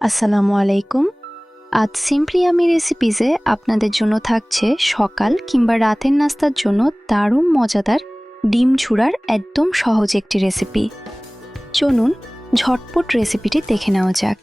আসসালামু আলাইকুম। আজ সিম্পলি আমি রেসিপিজে আপনাদের জন্য থাকছে সকাল কিংবা রাতের নাস্তার জন্য দারুণ মজাদার ডিম ঝুরার একদম সহজ একটি রেসিপি। চলুন ঝটপট রেসিপিটি দেখে নেওয়া যাক।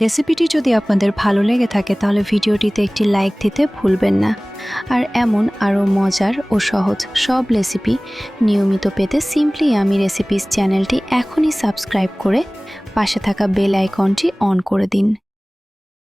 রেসিপিটি যদি আপনাদের ভালো লেগে থাকে তাহলে ভিডিওটিতে একটি লাইক দিতে ভুলবেন না। আর এমন আরও মজার ও সহজ সব রেসিপি নিয়মিত পেতে সিম্পলি আমি রেসিপিস চ্যানেলটি এখনই সাবস্ক্রাইব করে পাশে থাকা বেল আইকনটি অন করে দিন।